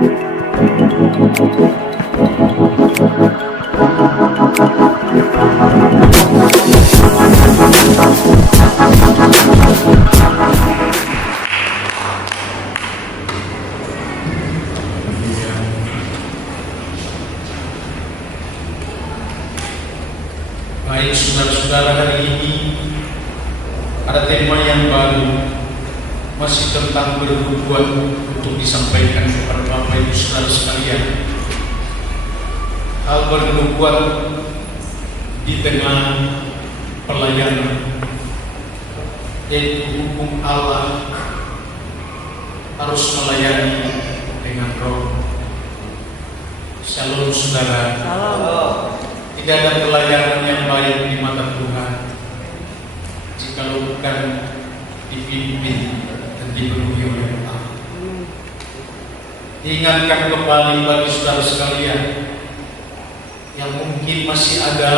Baik saudara-saudara, hari ini ada tema yang baru, masih tentang bernubuat, untuk disampaikan kepada Bapak Ibu Saudara sekalian. Hal bernubuat di tengah pelayanan, yaitu hukum Allah harus melayani dengan roh. Shalom saudara. Salam. Tidak ada pelayanan yang baik di mata Tuhan jika bukan dipimpin dan dipenuhi oleh Allah. Ingatkan kembali bagi saudara sekalian yang mungkin masih ada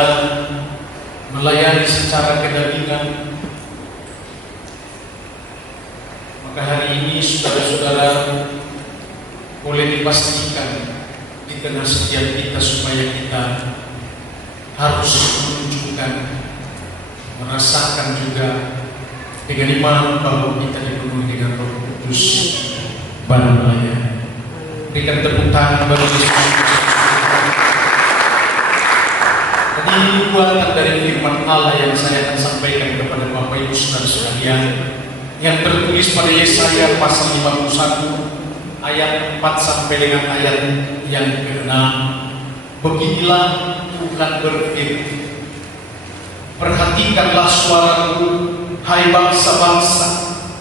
melayani secara kedagingan, maka hari ini saudara-saudara boleh dipastikan di tengah setiap kita supaya kita harus menunjukkan, merasakan juga dengan iman bahwa kita dipenuhi dengan Roh Kudus baru melayani. Berikan tepuk tangan bagi Yesus. Tadi buatan dari firman Allah yang saya akan sampaikan kepada Bapak Ibu Saudara sekalian, yang tertulis pada Yesaya pasal 51 ayat 4 sampai dengan ayat yang ke-6. Beginilah Tuhan berfirman, perhatikanlah suaraku, hai bangsa-bangsa,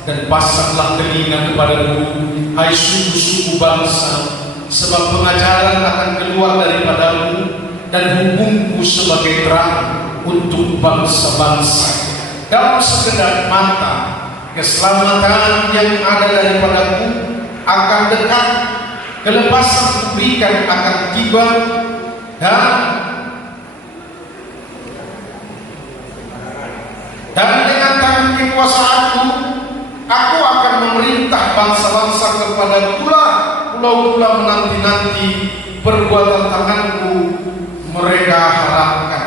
dan pasanglah telinga kepadaku, hai suku-suku bangsa, sebab pengajaran akan keluar daripadamu, dan hukumku sebagai terang untuk bangsa-bangsa. Dalam sekedar mata, keselamatan yang ada daripadaku akan dekat, kelepasan kuberikan akan tiba, dan dengan tangan kekuasaanku aku akan memerintah bangsa-bangsa kepada pulau-pulau menanti-nanti perbuatan tanganku mereka harapkan.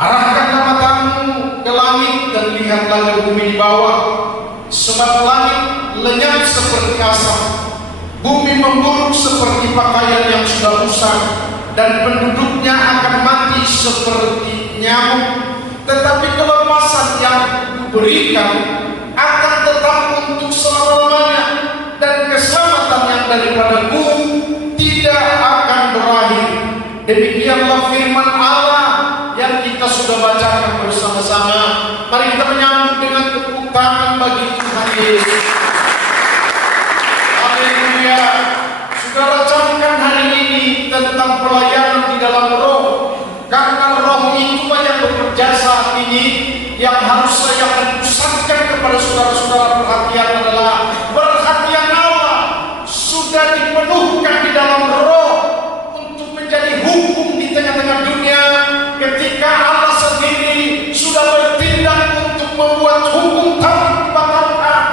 Arahkanlah matamu ke langit dan lihatlah ke bumi di bawah, sebab langit lenyap seperti asap, bumi memburuk seperti pakaian yang sudah rusak, dan penduduknya akan mati seperti nyamuk. Tetapi kelepasan yang kuberikan akan tetap untuk selama-lamanya, dan keselamatan yang daripadaku tidak akan berakhir. Demikianlah firman Allah yang kita sudah bacakan bersama-sama. Mari kita menyambut dengan tepuk tangan bagi Tuhan Yesus. Haleluya. Saudara, camkan hari ini tentang pelayanan di dalam roh, karena roh itu yang bekerja saat ini. Yang harus saya pusatkan kepada saudara-saudara perhatian adalah perhatian Allah sudah dipenuhkan di dalam roh untuk menjadi hukum di tengah-tengah dunia, ketika Allah sendiri sudah bertindak untuk membuat hukum tanpa pembatalan.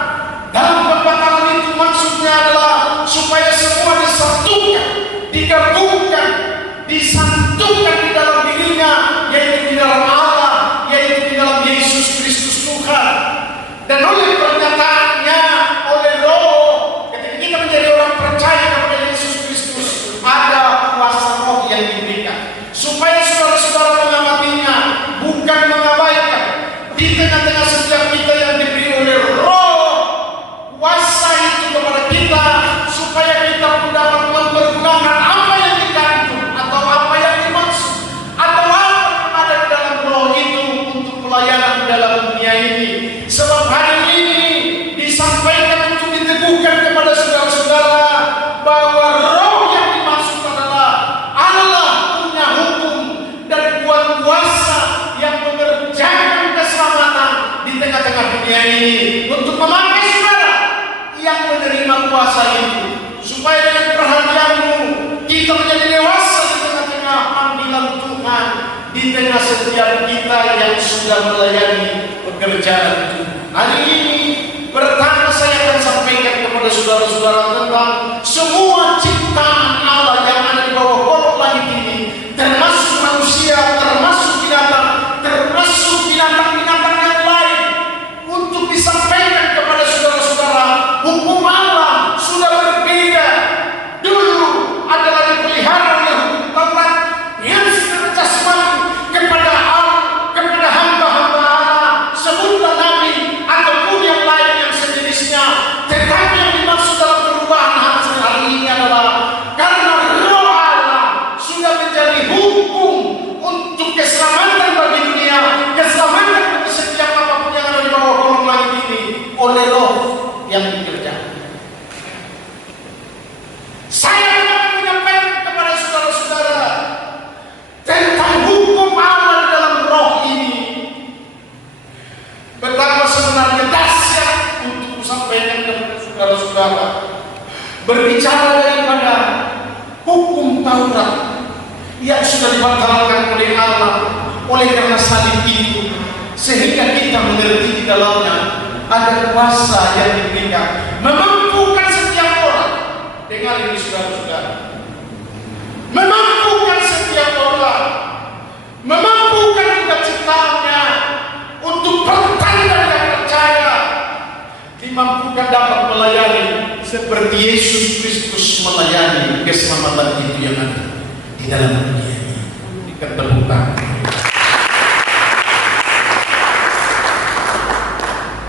Dalam pembatalan itu maksudnya adalah supaya semua disatukan, digabungkan, disatukan di dalam dirinya, yaitu di dalam Allah, yaitu di dalam Yesus Kristus Tuhan. Dan oleh pernyataannya, oleh roh, ketika kita menjadi orang percaya kepada Yesus Kristus, ada kuasa roh yang diberikan supaya saudara-saudara mengamatinya, bukan mengabaikan. Di tengah-tengah setiap kita yang diberi oleh roh kuasa itu kepada kita, supaya kita pun dapat mempergunakan apa yang dikandung atau apa yang dimaksud atau apa yang ada di dalam roh itu untuk pelayanan di dalam dunia ini. Sebab hari ini disampaikan untuk diteguhkan kepada saudara-saudara bahwa roh yang dimaksud adalah Allah punya hukum dan kuasa yang mengerjakan keselamatan di tengah-tengah dunia ini, untuk memakai saudara yang menerima kuasa itu, supaya dengan perhatianmu kita menjadi dewasa di tengah-tengah panggilan Tuhan, di tengah setiap kita yang sudah melayani pekerjaan itu. Hari ini pertama saya akan sampaikan kepada saudara-saudara tentang semua ciptaan berbicara daripada hukum Taurat yang sudah dibatalkan oleh Allah oleh karena salib itu, sehingga kita mengerti di dalamnya ada kuasa yang diberikan memampukan setiap orang. Dengar ini saudara-saudara, memampukan setiap orang, memampukan juga ciptaannya untuk bertanda yang percaya, dimampukan dapat melayani seperti Yesus Kristus melayani keselamatan itu yang ada di dalam dunia ini. Dikatakan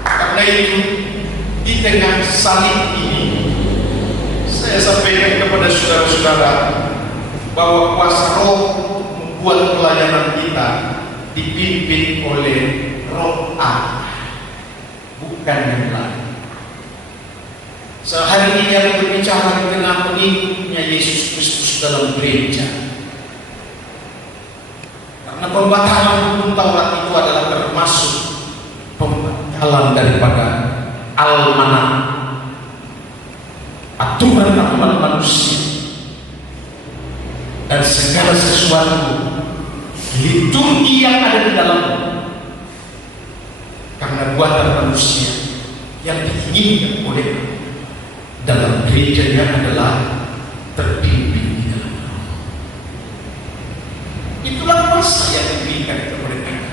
karena itu, di tengah salib ini saya sampaikan kepada saudara-saudara bahwa kuasa Roh membuat pelayanan kita dipimpin oleh Roh Allah, bukan yang lain. Sehari ini aku berbicara dengan pengikutnya Yesus Kristus dalam gereja, karena pembatalan hukum Taurat itu adalah termasuk pembatalan daripada almanah, aturan manusia, dan segala sesuatu liturgi yang ada di dalamnya karena buatan manusia yang diinginkan oleh dalam gerejanya adalah terpimpin di dalam Roh. Itulah kuasa yang diberikan kepada kita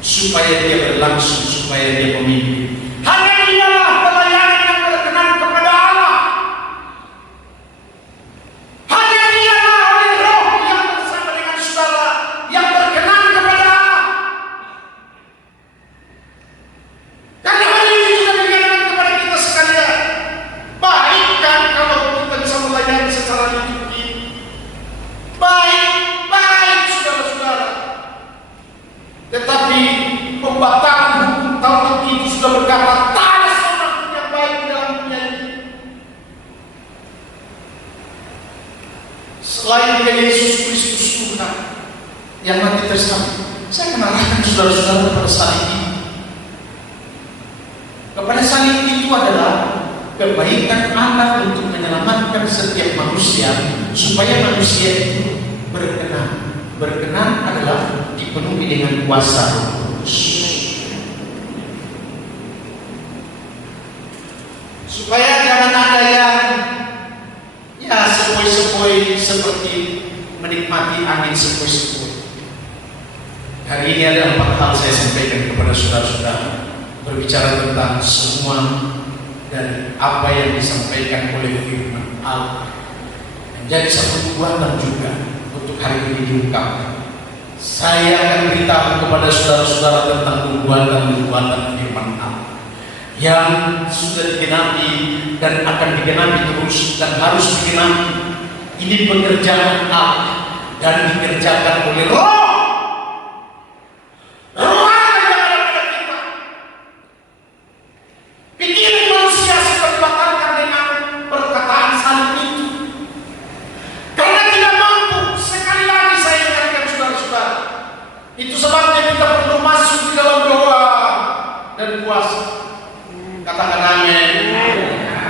supaya dia berlangsung, supaya dia memimpin. Hanya dialah pelayanan yang berkenan kepada Allah. Hanya dialah oleh Roh yang bersama dengan saudara yang berkenan kepada Allah. Karena hari ini juga dikatakan kepada kita sekalian, baik kan kalau kita bisa melayani secara liturgi. Baik saudara-saudara. Tetapi pembatalan hukum Taurat itu sudah berkata, tak ada seorang pun yang baik dalam dunia ini selain dia Yesus Kristus Tuhan yang mati tersalib. Saya kenalkan saudara-saudara kepada salib ini. Kepada salib itu adalah kebaikan Allah untuk menyelamatkan setiap manusia supaya manusia itu berkenan. Berkenan adalah dipenuhi dengan kuasa Roh Kudus, supaya jangan ada yang sepoi-sepoi seperti menikmati angin sepoi-sepoi. Hari ini ada 4 hal saya sampaikan kepada saudara-saudara, berbicara tentang semua dari apa yang disampaikan oleh firman Allah, menjadi satu kekuatan juga untuk hari ini diungkapkan. Saya akan beritahu kepada saudara-saudara tentang nubuatan-nubuatan firman Allah yang sudah digenapi dan akan digenapi terus dan harus digenapi. Ini pekerjaan Allah dan dikerjakan oleh Roh. Roh Allah yang ada pada kita. Pikiran manusia sudah dibatalkan dengan perkataan salib itu. Karena tidak mampu, sekali lagi saya ingatkan saudara-saudara, itu sebabnya kita perlu masuk di dalam doa dan puasa. Katakan amin.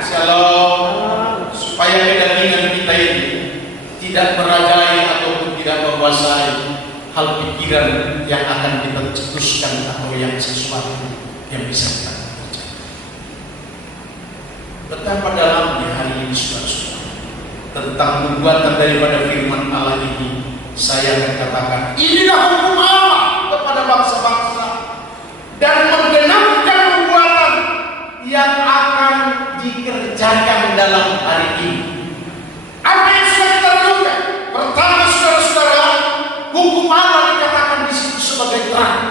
Shalom. Supaya kedagingan kita ini tidak merajai ataupun tidak menguasai hal pikiran yang akan kita cetuskan atau yang sesuatu yang bisa kita kerjakan. Betapa dalamnya hari ini saudara-saudara tentang nubuatan daripada firman Allah ini, saya akan katakan inilah hukum Allah kepada bangsa-bangsa dan menggenapkan nubuatan yang akan dikerjakan dalam hari ini. Apa yang sudah kita lakukan? Pertama saudara-saudara, hukum Allah dikatakan di situ sebagai terang.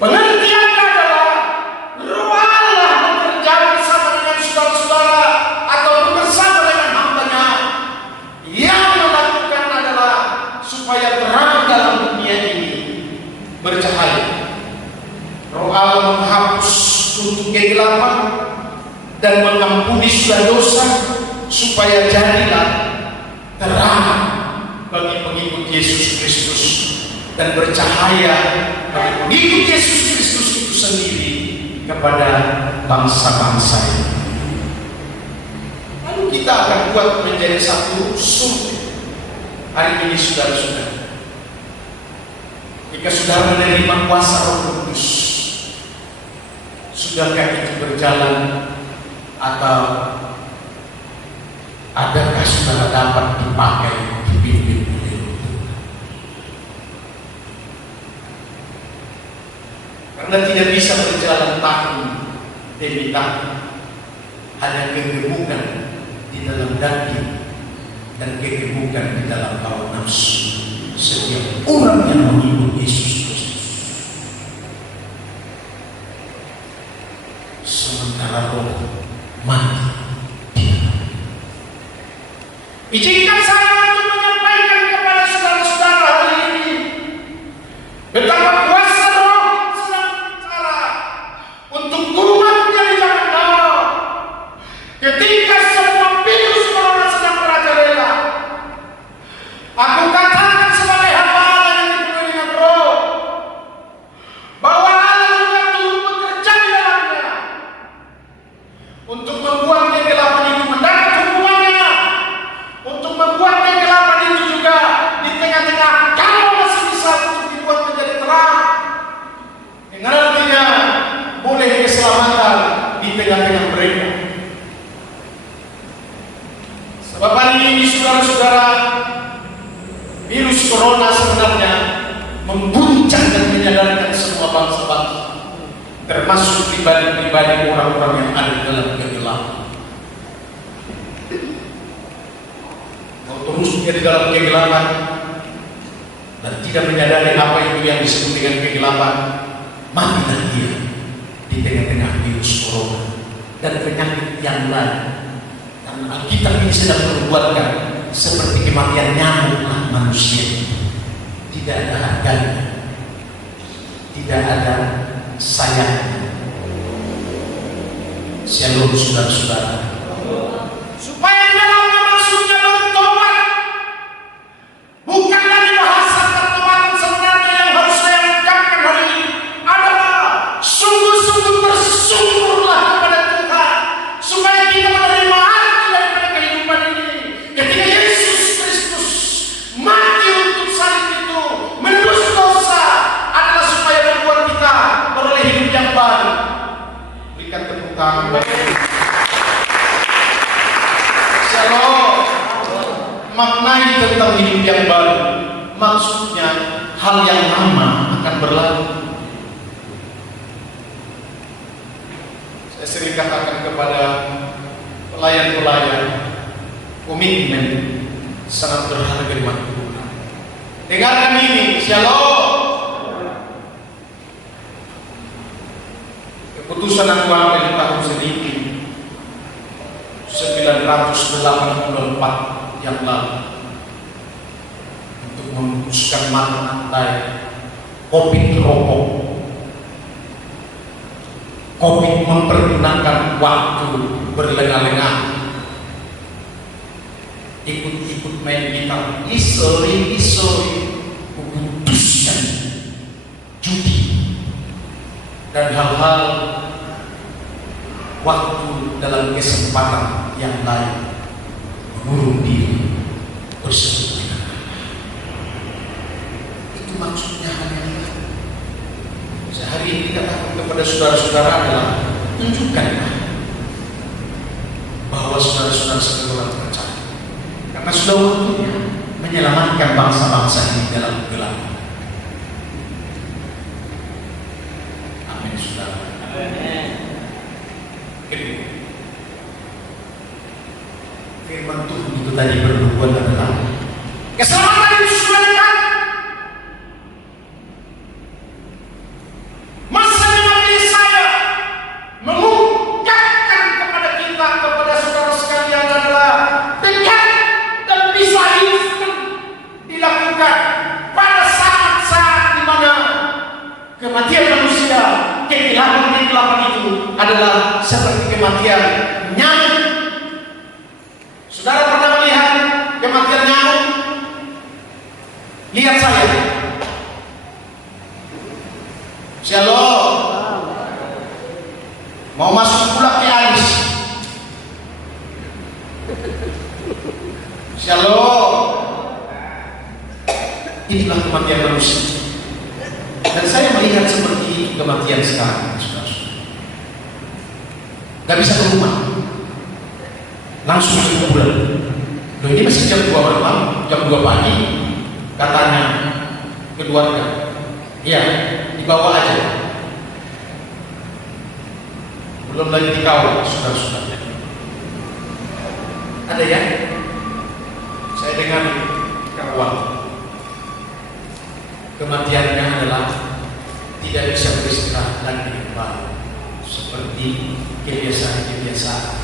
Pengertiannya adalah Roh Allah bekerja bersama dengan saudara-saudara atau bersama dengan hamba-Nya. Yang melakukan adalah supaya terang dalam dunia ini bercahaya. Roh Allah menghapus untuk kegelapan dan mengampuni segala dosa supaya jadilah terang bagi pengikut Yesus Kristus dan bercahaya bagi pengikut Yesus Kristus itu sendiri kepada bangsa-bangsa ini. Lalu kita akan buat menjadi satu survei hari ini, saudara-saudara. Jika saudara menerima kuasa Roh Kudus, sudahkah itu berjalan, atau adakah saudara dapat dipakai, dipimpin oleh Roh Tuhan? Karena tidak bisa berjalan tahun demi tahun, ada kegemukan di dalam daging dan kegemukan di dalam hawa nafsu setiap orang yang mengikut Yesus Kristus. Sementara roh mati. Izinkan saya untuk menyampaikan kepada saudara-saudara hari ini betapa kuasa roh sedang bicara untuk umatnya di zaman now. Ketika semua virus corona sedang merajalela, aku katakan sebagai hamba Allah yang dipenuhi dengan roh, bahwa Allah juga turut bekerja di dalamnya untuk membuat kegelapan itu mendapat hukumannya, untuk membuat kegelapan itu juga di tengah-tengah kalau masih bisa untuk dibuat menjadi terang, dengan artinya boleh keselamatan di tengah-tengah mereka. Sebab hari ini saudara-saudara, virus corona sebenarnya membuncang dan menyadarkan semua bangsa-bangsa, termasuk pribadi-pribadi orang-orang yang ada di dalam kegelapan. Mau terusnya di dalam kegelapan dan tidak menyadari apa itu yang disebut dengan kegelapan, matilah dia di tengah-tengah virus corona dan penyakit yang lain. Dan Alkitab ini sedang membuatkan seperti kematian nyamuklah manusia. Tidak ada harganya, tidak ada sayangnya. Shalom saudara-saudara. Supaya dalamnya maksudnya bertobat, bukan dari bahasa pertobatan sebenarnya yang harus saya ucapkan hari ini adalah sungguh-sungguh bersyukurlah kepada Tuhan, supaya kita menerima arti daripada kehidupan ini. Ketika Yesus Kristus mati untuk salib itu, menebus dosa, adalah supaya membuat kita beroleh hidup yang baru. Berikan tepuk tangan bagi Shalom. Maknai tentang hidup yang baru, maksudnya hal yang lama akan berlalu. Saya sering katakan kepada pelayan-pelayan, komitmen sangat berharga di mata Tuhan. Dengarkan ini, Shalom. Keputusan aku ambil di tahun sedikit 1984 yang lalu untuk memutuskan mata rantai COVID rokok. COVID mempergunakan waktu berlengah-lengah, ikut-ikut main gitar, isori, memutuskan judi dan hal-hal waktu dalam kesempatan yang lain, mengurung diri bersekutu dengan Allah. Itu maksudnya hanya sehari ini katakan kepada saudara-saudara adalah tunjukkanlah bahwa saudara-saudara sebagai orang percaya, karena sudah waktunya menyelamatkan bangsa-bangsa ini dalam kegelapan. Amin, saudara. Amin. Firman Tuhan itu tadi bernubuat adalah keselamatan yang disusulkan. Masa Nabi saya mengungkapkan kepada kita, kepada saudara sekalian adalah dekat dan bisa instan dilakukan pada saat-saat di mana kematian manusia, kegelapan itu adalah seperti kematian nyamuk. Saudara pernah melihat kematian nyamuk? Lihat saya. Shalom. Shalom. Inilah kematian manusia. Dan saya melihat seperti kematian sekarang, saudara-saudara. Gak bisa ke rumah, langsung ke kuburan. Loh, ini masih jam 2 malam, jam 2 pagi, katanya keluarga. Ya, dibawa aja. Belum lagi dikawal, saudara-saudara. Ada ya? Saya dengar kawan. Kematiannya adalah tidak bisa beristirahat lagi kembali, seperti kebiasaan-kebiasaan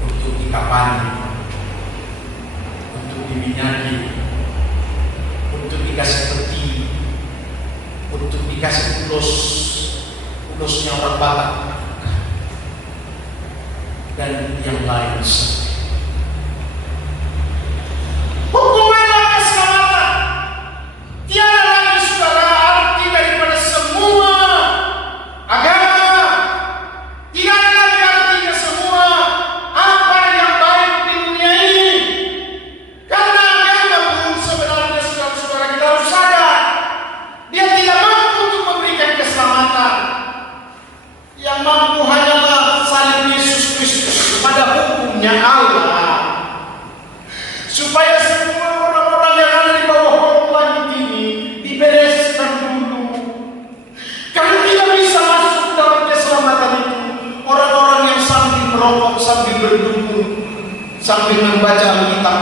untuk dikapani, untuk diminyaki, untuk dikasih peti, untuk dikasih ulusnya orang Batak, dan yang lain. Hukumanlah keselamatan. Tiada lagi saudara arti daripada semua agama. Tidak ada lagi artinya semua apa yang baik di dunia ini. Karena agama pun sebenarnya saudara-saudara kita harus sadar, dia tidak mampu untuk memberikan keselamatan. Yang mampu hanyalah salib Yesus Kristus pada hukumnya Allah. Supaya semua orang-orang yang ada di bawah kolong langit ini dibereskan dulu. Karena tidak bisa masuk dalam keselamatan itu orang-orang yang sambil merokok, sambil berdukung, sambil membaca Alkitab,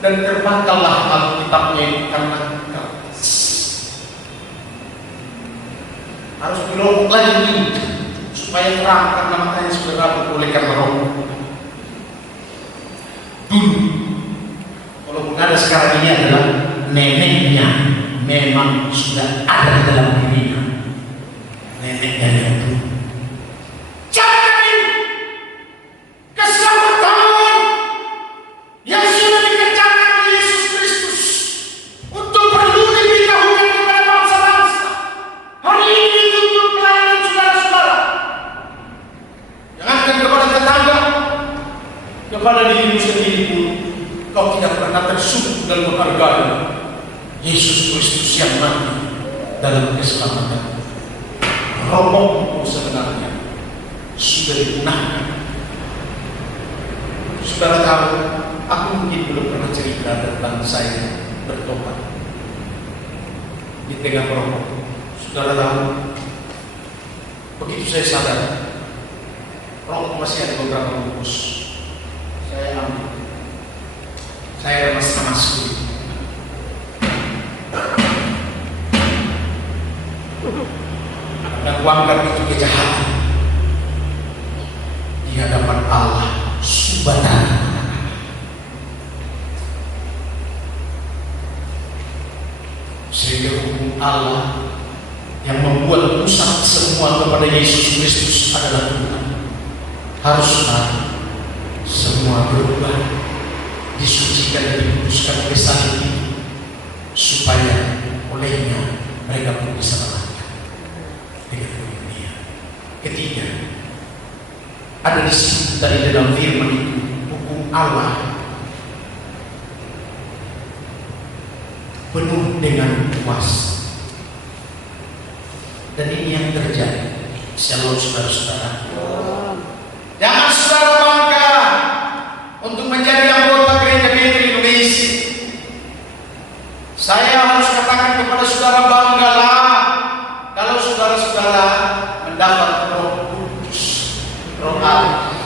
dan terbakallah Alkitabnya itu karena keras. Harus dilokok lagi supaya terang karena matanya sudah rabun oleh karena rokok. Dulu, walaupun ada sekarang ini adalah neneknya memang sudah ada di dalam dirinya, neneknya yang dulu. Cari keselamatan yang sudah dikerjakan oleh Yesus Kristus untuk perlu diberitahukan kepada bangsa-bangsa. Hari ini untuk pelayanan saudara-saudara. Jangankan kepada tetangga, kepada dirimu sendiri pun kau tidak pernah tersungguh dan menghargai Yesus Kristus yang mati dalam keselamatan. Rokok sebenarnya sudah digunakan. Saudara tahu, aku mungkin belum pernah cerita tentang saya bertobat di tengah rokok. Saudara tahu, begitu saya sadar rokok masih ada beberapa bungkus, saya ambil, saya remas-remas dan kuanggap itu kejahatan di hadapan Allah Subhanahu. Sehingga hukum Allah yang membuat pusat semua kepada Yesus Kristus adalah Tuhan haruslah semua berubah, disucikan dan dikuduskan oleh salib ini, supaya olehnya mereka pun bisa melangkah dengan dunia. Ketiga, ada di situ dari dalam firman itu hukum Allah penuh dengan kuasa, dan ini yang terjadi. Shalom saudara-saudara. Jangan saudara bangga untuk menjadi anggota gereja Betri Indonesia. Saya harus katakan kepada saudara, banggalah kalau saudara-saudara mendapat Roh Kudus, Roh Allah,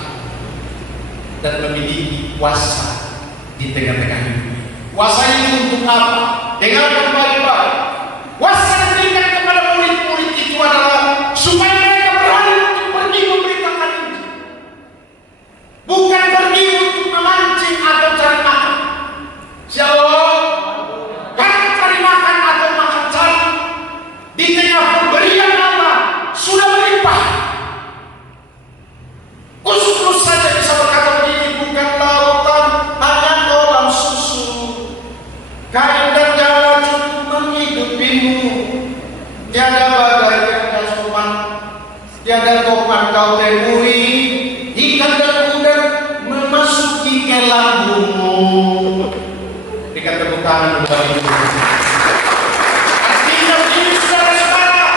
dan memiliki kuasa di tengah-tengah hidup. Kuasa itu untuk apa? Dengarkan baik-baik. Kuasa yang diberikan kepada murid-murid itu adalah supaya mereka berani untuk pergi memberitakan Injil, bukan pergi untuk memancing atau cari makan. Shalom. Karena cari makan atau makan cari di tengah pemberian Allah sudah melimpah. Kus saja bisa berkata begini, bukan lautan hanya kolam susu, kain dan jala cukup menghidupimu. lambungmu. Berikan tepuk tangan buat itu. Artinya begini saudara-saudara,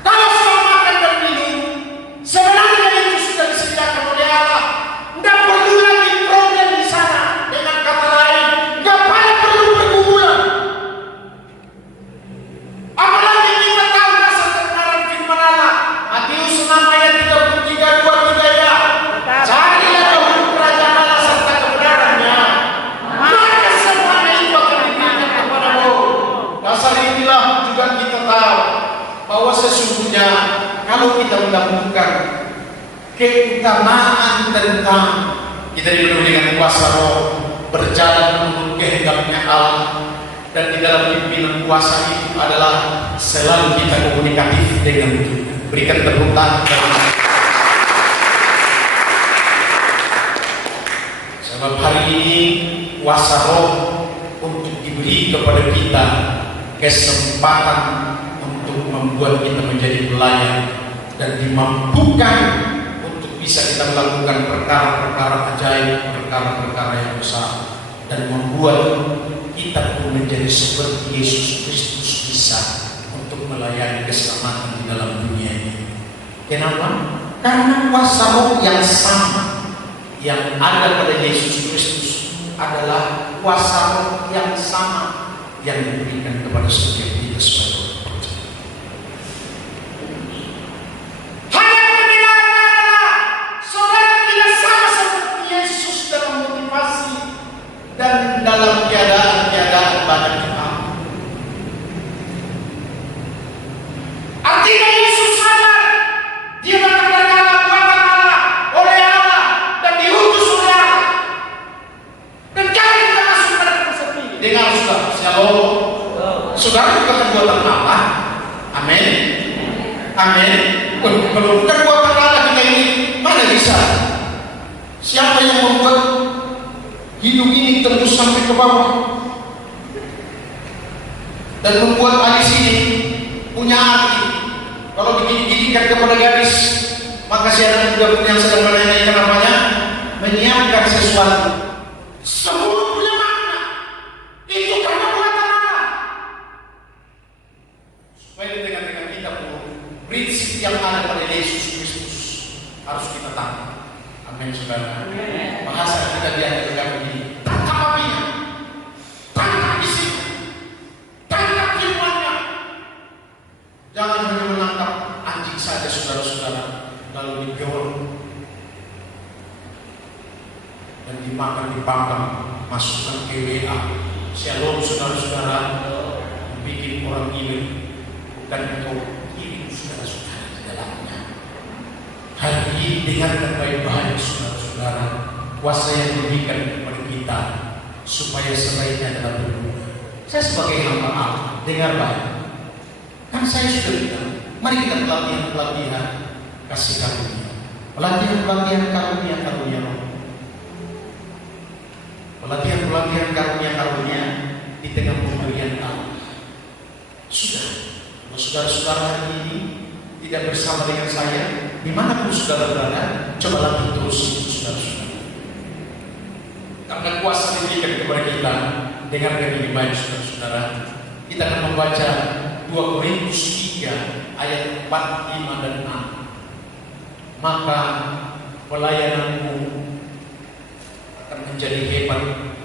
kalau sudah makan dan minum, sebenarnya itu sudah disediakan oleh Allah. Tidak perlu lagi problem di sana. Dengan kata lain, nggak perlu pergumulan. Apalagi kita tahu dasar kebenaran firman Allah. Matius 6 ayat 33, 23 ya. Carilah dahulu kerajaan Allah serta kebenarannya, maka semuanya itu akan diberikan kepadamu. Dasar inilah juga kita tahu bahwa sesungguhnya kalau kita mendapatkan keutamaan tentang kita dipenuhi dengan kuasa Roh, berjalan menurut kehendaknya Allah, dan di dalam pimpinan kuasa itu adalah selalu kita komunikatif dengan Tuhan. Berikan tepuk tangan. Sebab hari ini kuasa Roh untuk diberi kepada kita kesempatan untuk membuat kita menjadi pelayan dan dimampukan untuk bisa kita melakukan perkara-perkara ajaib, perkara-perkara yang besar, dan membuat kita pun menjadi seperti Yesus Kristus bisa untuk melayani keselamatan di dalam dunia ini. Kenapa? Karena kuasa Roh yang sama yang ada pada Yesus Kristus adalah kuasa Roh yang sama yang diberikan kepada setiap kita sebagai orang percaya. Hanya perbedaannya adalah saudara tidak sama seperti Yesus dalam motivasi dan dalam keadaan banyak kita. Artinya Yesus sadar dia datang dari Allah, buatan Allah, oleh Allah, dan diutus oleh Allah. Dan jangan kita masuk pada konsep ini. Dengar saudara, shalom. Saudara bukan buatan Allah. Amin. Amin. Kalau bukan buatan Allah kita ini, mana bisa? Siapa yang membuat hidup ini tembus sampai ke bawah dan membuat alis ini punya arti? Kalau digigitkan kepada gadis, maka si anak juga yang sedang menanyakan namanya menyiapkan sesuatu. Semua punya makna. Itu karena buatan Allah. Supaya dengan kita pun prinsip yang ada pada Yesus Kristus harus kita tangkap. Amin saudara. Bahasa kita diajarkan begini. Tangkap apinya, tangkap isinya, tangkap firman-Nya. Jangan hanya menangkap anjing saja saudara-saudara, lalu digoreng dan dimakan, dipanggang, masukkan ke WA. Shalom saudara-saudara, bikin orang ini bukan engkau kirim saudara-saudara di dalamnya. Hari ini dengarkan baik-baik saudara-saudara, kuasa yang diberikan kepada kita supaya selainnya adalah berguna. Saya sebagai hamba Allah, dengar baik. Kan saya sudah bilang, mari kita pelatihan kasih karunia, pelatihan karunia Roh, pelatihan karunia di tengah pemberian Allah. Sudah, kalau saudara-saudara hari ini tidak bersama dengan saya, dimanapun saudara berada, coba latih terus itu saudara-saudara. Karena kuasa diberikan kepada kita, dengarkan ini baik saudara-saudara. Kita akan membaca 2 Korintus 3 ayat 4, 5 dan 6. Maka pelayananmu akan menjadi hebat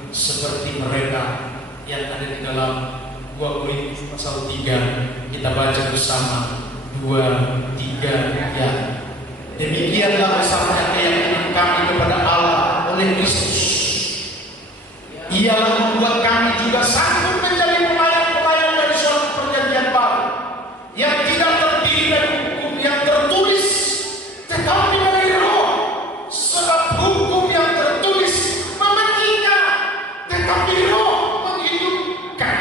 seperti mereka yang ada di dalam 2 Korintus pasal 3. Kita baca bersama 2, 3 ya. Demikianlah besarnya keyakinan kami kepada Allah oleh Kristus. Ialah membuat kami juga sanggup menjadi pelayan-pelayan dari suatu perjanjian baru yang tidak terdiri dari hukum yang tertulis, tetapi dari Roh. Sebab hukum yang tertulis mematikan, tetapi Roh menghidupkan.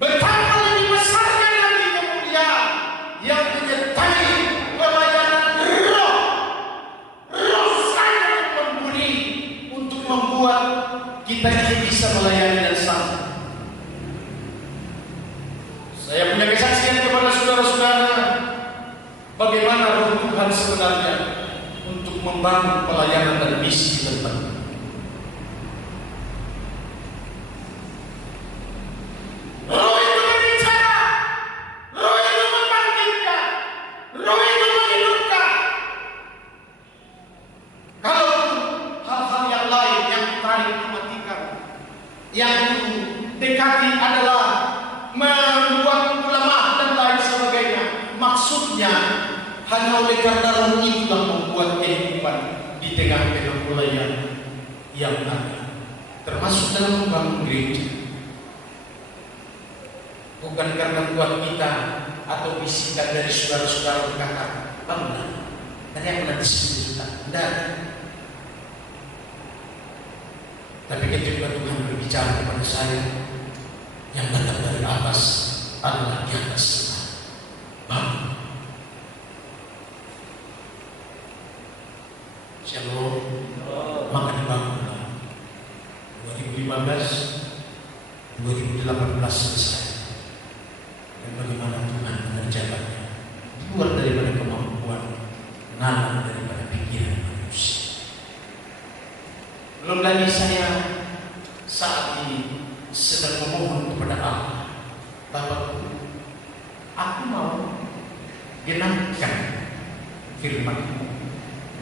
Betapa lebih besarnya lagi kemuliaan yang menyertai pelayanan Roh. Roh sangat memberi untuk membuat kita bisa melayani dan sanggup. Saya punya kesaksian kepada saudara-saudara bagaimana Roh Tuhan sebenarnya untuk untuk membangun pelayanan dan misi di tempat. Roh itu berbicara, roh itu membangkitkan, roh itu menghidupkan. Kalau hal-hal yang lain yang tarik mematikan, yang dekati adalah membuat lemah dan lain sebagainya, maksudnya hanya oleh karena roh itulah membuat kehidupan di tengah-tengah pelayanan yang ada, termasuk dalam membangun gereja. Bukan karena buat kita atau bisikan dari saudara-saudara berkata, bangunlah, tadi aku nanti 10 juta. Tidak. Tapi ketika Tuhan berbicara kepada saya, yang datang dari atas adalah di atas sana. Bangun. Shalom. Maka dibangunlah. 2015, 2018 selesai. Dan bagaimana Tuhan mengerjakannya di luar daripada kemampuan, nalar daripada pikiran manusia. Belum lagi saya saat ini sedang memohon kepada Allah, Bapakku, aku mau genapkan firman-Mu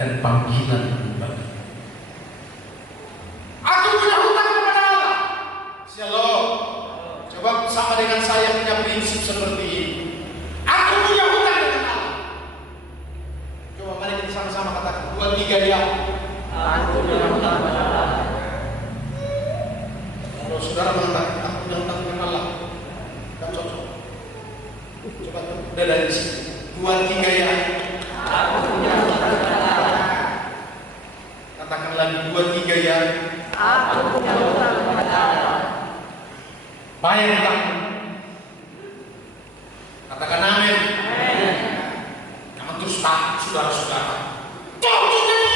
dan panggilan-Mu bagi. Aku punya hutang kepada Allah. Shalom. Coba sama dengan saya punya prinsip seperti ini. Aku punya hutang dengan Allah. Coba mari kita sama-sama katakan 2, 3 ya. Aku punya hutang kepada Allah. Kalau saudara mengatakan aku punya hutang dengan Allah, tak cocok. Coba udah dari sini. 2, 3 ya. Aku punya hutang kepada Allah. Katakan lagi 2, 3 ya. Aku punya hutang kepada Allah. Bayar hutang. Katakan amin. Jangan terus takut saudara-saudara. Tuhan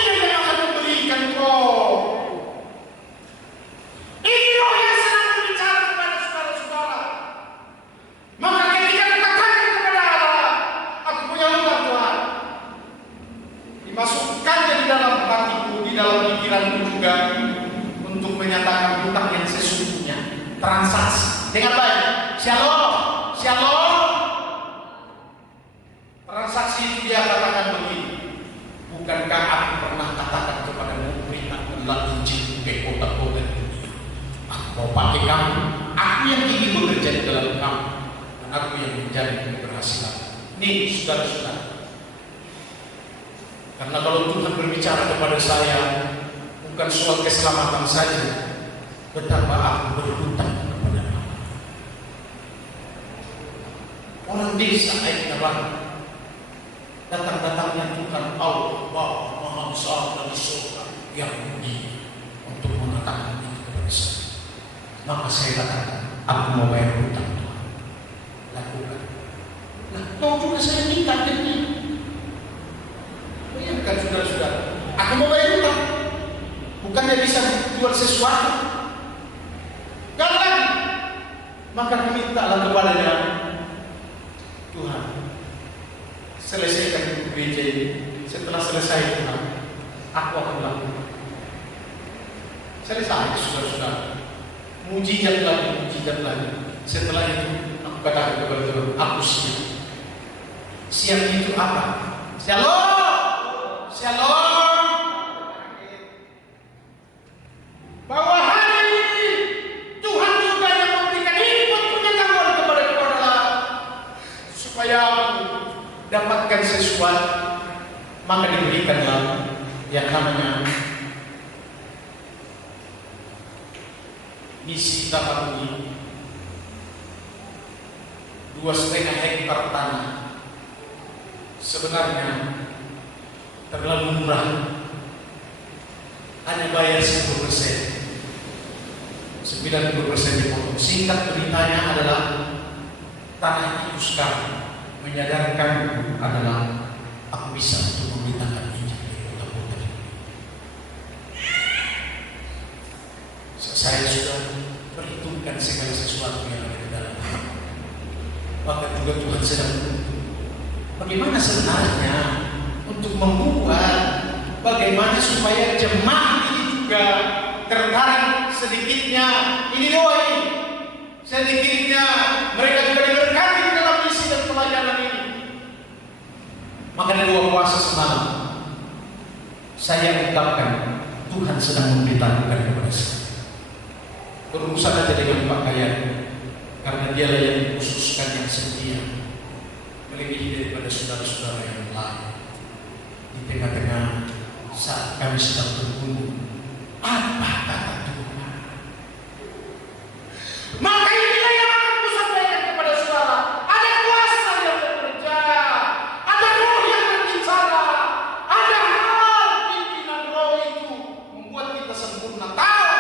Dia yang akan memberikan roh. Ini roh yang sedang berbicara kepada saudara-saudara. Maka ketika kita katakan kepada Allah, aku punya hutang Tuhan, dimasukkannya di dalam hatiku, di dalam pikiranku juga, untuk menyatakan hutang yang sesungguhnya. Transaksi dengan baik. Shalom, shalom. Transaksi itu dia katakan begini, bukankah aku pernah katakan kepadamu, beritakanlah Injil ke kota-kota dunia. Aku mau pakai kamu, aku yang ingin bekerja di dalam kamu, dan aku yang menjadi keberhasilan. Nih saudara-saudara, karena kalau Tuhan berbicara kepada saya, bukan soal keselamatan saja, betapa aku berhutang kepada Allah. Orang desa akhirnya datang-datangnya Tuhan Allah Bapa Maha Besar dari surga yang mulia untuk mengatakan itu kepada saya. Maka saya katakan, aku mau bayar hutang Tuhan. Lakukan. Nah, mau juga saya minta ini. Bayangkan saudara-saudara, aku mau bayar hutang. Bukannya bisa jual sesuatu. Gak lagi. Maka mintalah kepadanya, Tuhan, selesaikan gereja ini. Setelah selesai Tuhan, aku akan lakukan. Selesai saudara-saudara. Mujizat lagi, mujizat lagi. Setelah itu aku katakan kepada Tuhan, aku siap. Siap itu apa? Shalom, shalom. Bahwa hari ini Tuhan juga yang memberikan input pengetahuan kepada kita supaya dapatkan sesuatu, maka diberikanlah yang namanya misi tahap ini. 2,5 hektar tanah sebenarnya terlalu murah, hanya bayar 10%, 90% dipotong. Singkat beritanya adalah tanah itu sekarang menyadarkan adalah aku bisa untuk memberitakan Injil di kota-kota. Saya sudah perhitungkan segala sesuatu yang ada di dalam. Maka juga Tuhan sedang menuntut bagaimana sebenarnya untuk membuat bagaimana supaya jemaat ini juga tertarik sedikitnya ini doa ini, sedikitnya mereka juga diberkati dalam misi dan pelayanan ini. Maka di doa puasa semalam saya ungkapkan, Tuhan sedang memberitahukan kepada saya, berurusan aja dengan pakaian, karena dialah yang dikhususkan yang setia melebihi daripada saudara-saudara yang lain. Di tengah-tengah saat kami sedang terbunuh, apa kata Tuhan? Maka inilah yang akan kusampaikan kepada saudara. Ada kuasa yang bekerja, ada roh yang berbicara, ada hal pimpinan roh itu membuat kita sempurna. Tahu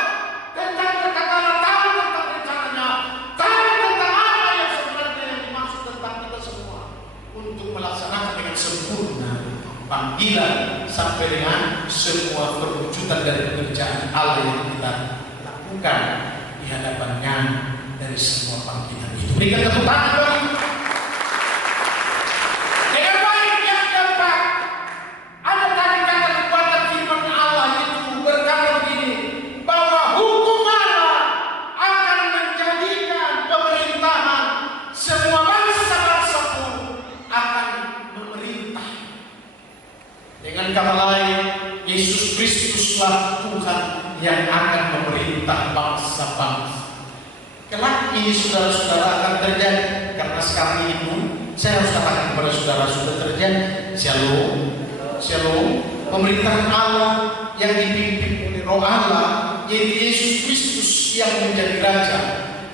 tentang perkataan, tahu tentang rencananya, tahu tentang apa yang sebenarnya yang dimaksud tentang kita semua, untuk melaksanakan dengan sempurna panggilan sampai dengan semua perwujudan dari pekerjaan Allah yang kita lakukan di hadapannya dari semua panggilan itu. Berikan tepuk tangan bagi dengan baik. Yang keempat, ada tadi kata kekuatan firman Allah itu berkata begini, bahwa hukum Allah akan menjadikan pemerintahan semua bangsa-bangsa pun akan memerintah. Dengan kata lain, Yesus Kristuslah Tuhan yang akan memerintah bangsa-bangsa. Kelak ini saudara-saudara akan terjadi, karena sekarang itu saya harus katakan kepada saudara sudah terjadi. Shalom, shalom. Pemerintahan Allah yang dipimpin oleh Roh Allah, yaitu Yesus Kristus yang menjadi Raja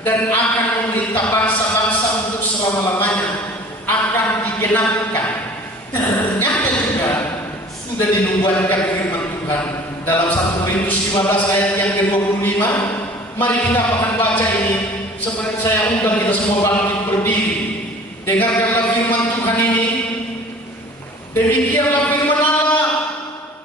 dan akan memerintah bangsa-bangsa untuk selama-lamanya, akan digenapkan. Ternyata juga sudah dinubuatkan firman Tuhan dalam 1 Korintus 15 ayat yang ke-25. Mari kita akan baca ini. Seperti saya undang kita semua bangkit berdiri. Dengarkanlah firman Tuhan ini. Demikianlah firman Allah.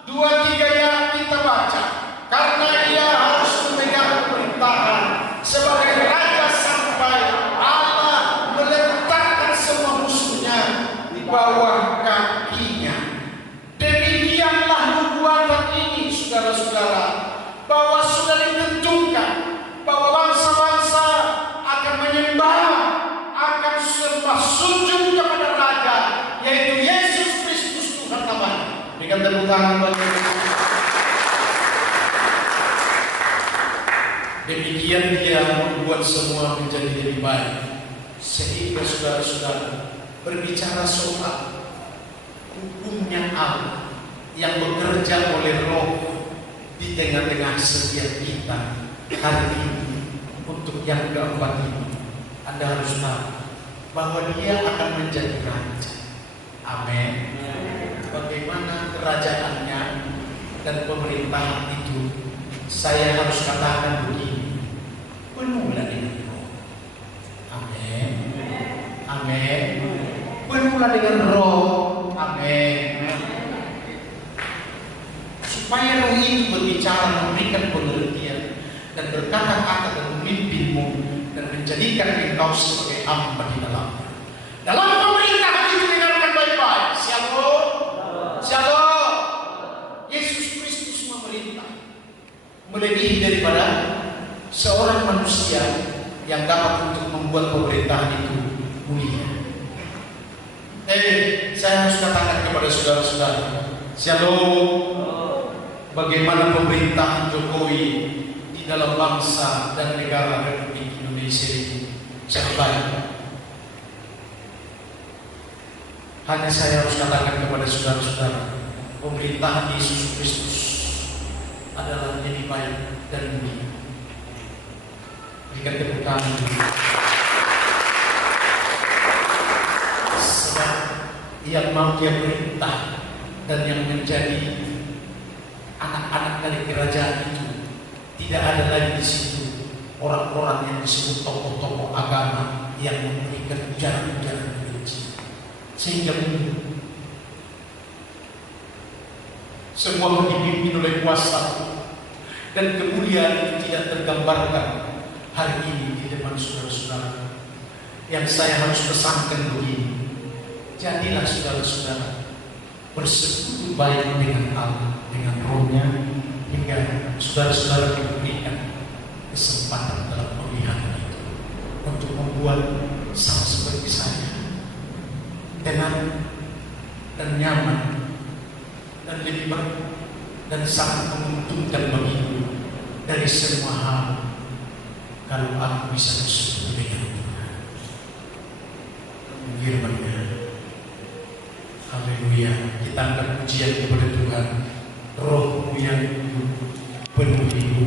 2-3 ya kita baca. Karena ia harus memegang pemerintahan sebagai raja sampai Allah meletakkan semua musuhnya di bawah kakinya. Demikianlah nubuatan ini, saudara-saudara, bahwa sudah ditentukan bahwa bangsa-bangsa akan menyembah, akan sembah sujud kepada Raja, yaitu Yesus Kristus Tuhan namanya. Berikan tepuk tangan bagi demikian dia membuat semua menjadi lebih baik, sehingga saudara-saudara berbicara soal hukumnya Allah yang bekerja oleh Roh di tengah-tengah setiap kita hari ini. Untuk yang keempat ini, Anda harus tahu bahwa Dia akan menjadi Raja. Amin. Bagaimana kerajaannya dan pemerintahan itu, saya harus katakan begini, penuhlah dengan Roh. Amin. Amin. Penuhlah dengan Roh. Amin. Supaya Roh itu berbicara, memberikan pengertian dan berkata-kata dan memimpinmu dan menjadikan engkau sebagai hamba di dalamnya. Dalam pemerintahan itu dengarkan baik-baik. Shalom, shalom. Yesus Kristus memerintah melebihi daripada seorang manusia yang dapat untuk membuat pemerintahan itu mulia. Saya harus katakan kepada saudara-saudara, shalom. Bagaimana pemerintahan Jokowi di dalam bangsa dan negara Republik Indonesia ini sangat baik. Hanya saya harus katakan kepada saudara-saudara, pemerintahan Yesus Kristus adalah lebih baik dan mulia. Berikan tepuk tangan. Sebab yang mau dia perintah dan yang menjadi anak-anak dari kerajaan itu, tidak ada lagi di situ orang-orang yang disebut tokoh-tokoh agama yang memberikan ujaran-ujaran kebencian, sehingga semua dipimpin oleh kuasa dan kemuliaan itu tidak tergambarkan hari ini di depan saudara-saudara. Yang saya harus pesankan begini, jadilah saudara-saudara bersekutu baik dengan Allah. saudara-saudara diberikan kesempatan dalam pemilihan itu untuk membuat sama seperti saya tenang dan nyaman dan lebih baik dan sangat menguntungkan bagiku dari semua hal kalau aku bisa bersekutu dengan Tuhan. Firman-Nya. Haleluya. Kita angkat pujian kepada Tuhan. Roh-Mu yang